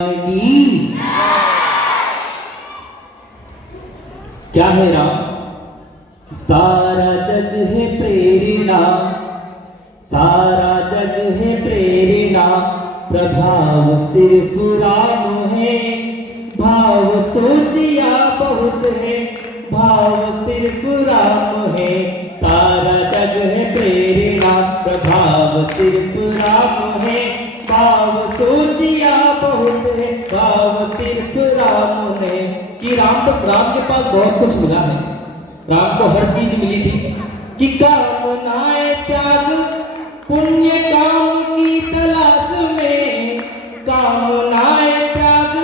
की क्या है राम? सारा जग है प्रेरणा, सारा जग है प्रेरणा, प्रभाव सिर्फ राम है। भाव सोचिया बहुत है, भाव सिर्फ राम है। सारा जग है प्रेरणा, प्रभाव सिर्फ राम है। भाव सोचिया बहुत है, भाव सिर्फ राम है। कि राम के पास बहुत कुछ मिला है, राम को हर चीज मिली थी। कि कामनाएं त्याग पुण्य काम की तलाश में, कामनाएं त्याग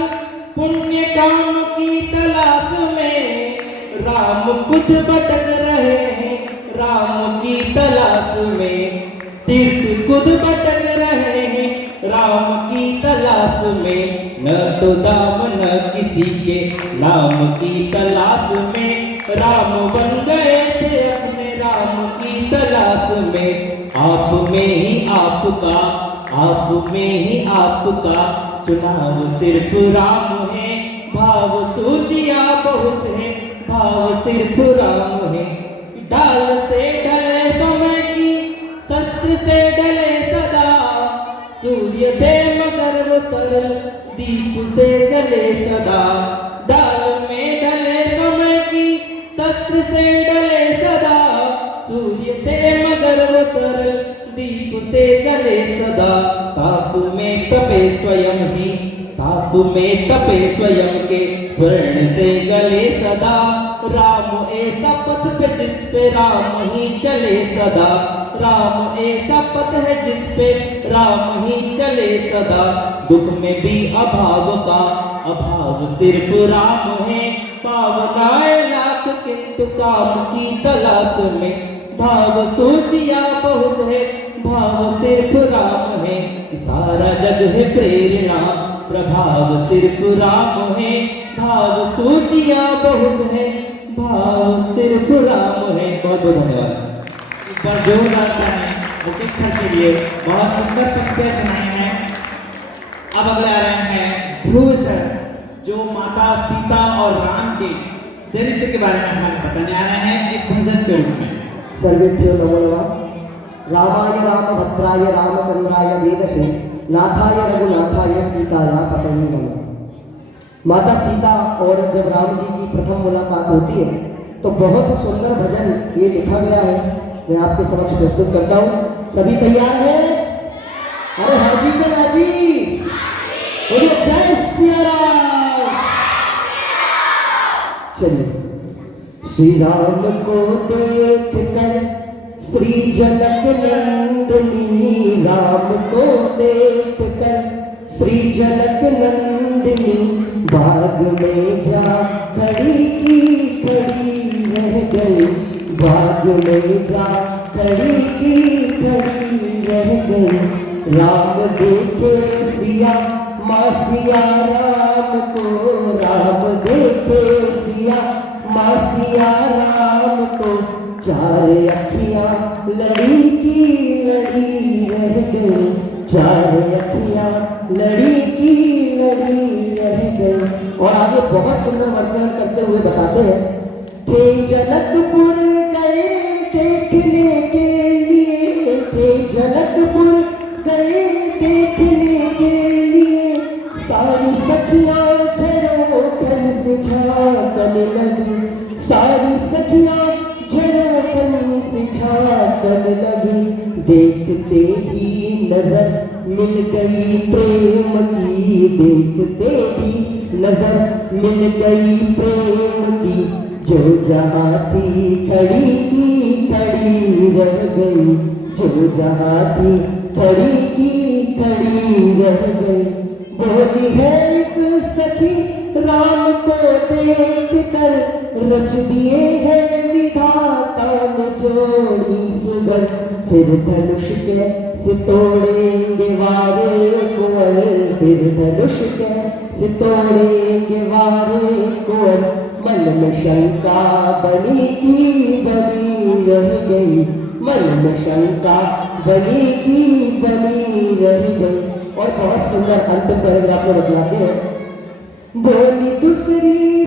पुण्य काम की तलाश में, राम खुद भटक रहे हैं राम की तलाश में। तीर्थ खुद भटक रहे हैं राम की तलाश में। न तो दाम न किसी के नाम की तलाश में, राम बन गए थे अपने राम की तलाश में। आप में ही आपका, आप में ही आपका चुनाव सिर्फ राम है। भाव सोचिया बहुत है, भाव सिर्फ राम है। ढाल से ढले समय की, शस्त्र से डले सदा, सूर्य थे मगर वो सरल दीप से जले सदा। ढाल में ढले समय की, शस्त्र से डले सदा, सूर्य थे मगर वो सरल दीप से जले सदा। ताप में तपे स्वयं ही, ताप में तपे स्वयं के स्वर्ण से गले सदा। राम ऐसा पथ पे जिस पे राम ही चले सदा, राम ऐसा पथ है जिस पे राम ही चले सदा। दुख में भी अभाव का अभाव सिर्फ राम है। भावनाएं लाख किंतु काम की तलाश में, भाव सोचिया बहुत है, भाव सिर्फ राम है। सारा जग है प्रेरणा, प्रभाव सिर्फ राम है। भाव सोचिया बहुत है, भाव सिर्फ राम है। बहुत बहुत धन्यवाद। पर जोरदार ताने मुकेश सर के लिए। बहुत सुंदर पंक्तियां सुनाई हैं। अब अगले आ रहे हैं ध्रुव सर, जो माता सीता और राम के चरित्र के बारे में हमें बताने आ रहे हैं एक भजन के रूप में। सर्वेभ्यो नमो नमः। रामाय रामभद्राय रामचंद्राय वेदसे, नाथाय रघुनाथाय सीताया पतये नमः। माता सीता और जब राम जी की प्रथम मुलाकात होती है तो बहुत सुंदर भजन ये लिखा गया है, मैं आपके समक्ष प्रस्तुत करता हूँ। सभी तैयार हैं? अरे हाजी के नाजी बोलिए जय सिया राम। चलिए। श्री राम को देख कर श्री जनक नंदिनी, राम को देख कर श्री जनक नंदिनी, बाग में जा खड़ी की खड़ी रह गई, बाग में जा खड़ी की खड़ी रह गई। राम देखे सिया माँ सिया राम को, राम देखे सिया माँ सिया राम को, चार अखियाँ लड़ी की लड़ी रह गई, चार अखियाँ लड़ी की लड़ी रह गई। और आगे बहुत सुंदर वर्णन करते हुए बताते हैं, थे जनकपुर गए देखने के लिए, थे जनकपुर गए देखने के लिए, सारी सखियाँ झरोखन से झांकने लगी, सारी सखियाँ झरोखन से झांकने लगी। देखते ही नजर मिल गई प्रेम की, देखते ही नजर मिल गई प्रेम की, जो जहाँ थी खड़ी की खड़ी रह गई, जो जहाँ थी खड़ी की खड़ी रह गई। बोली है एक सखी राम को देख कर, रच दिए हैं विधाता ने जोड़ी सुगन, फिर धनुष के से तोड़ेंगे वारे कुंवर, फिर धनुष के से तोड़ेंगे वारे कुंवर। मन में शंका बनी की बनी रह गई, मन में शंका बनी की बनी रह गई। और बहुत सुंदर अंतिम पैराग्राफ में बतलाते हैं, बोली दूसरी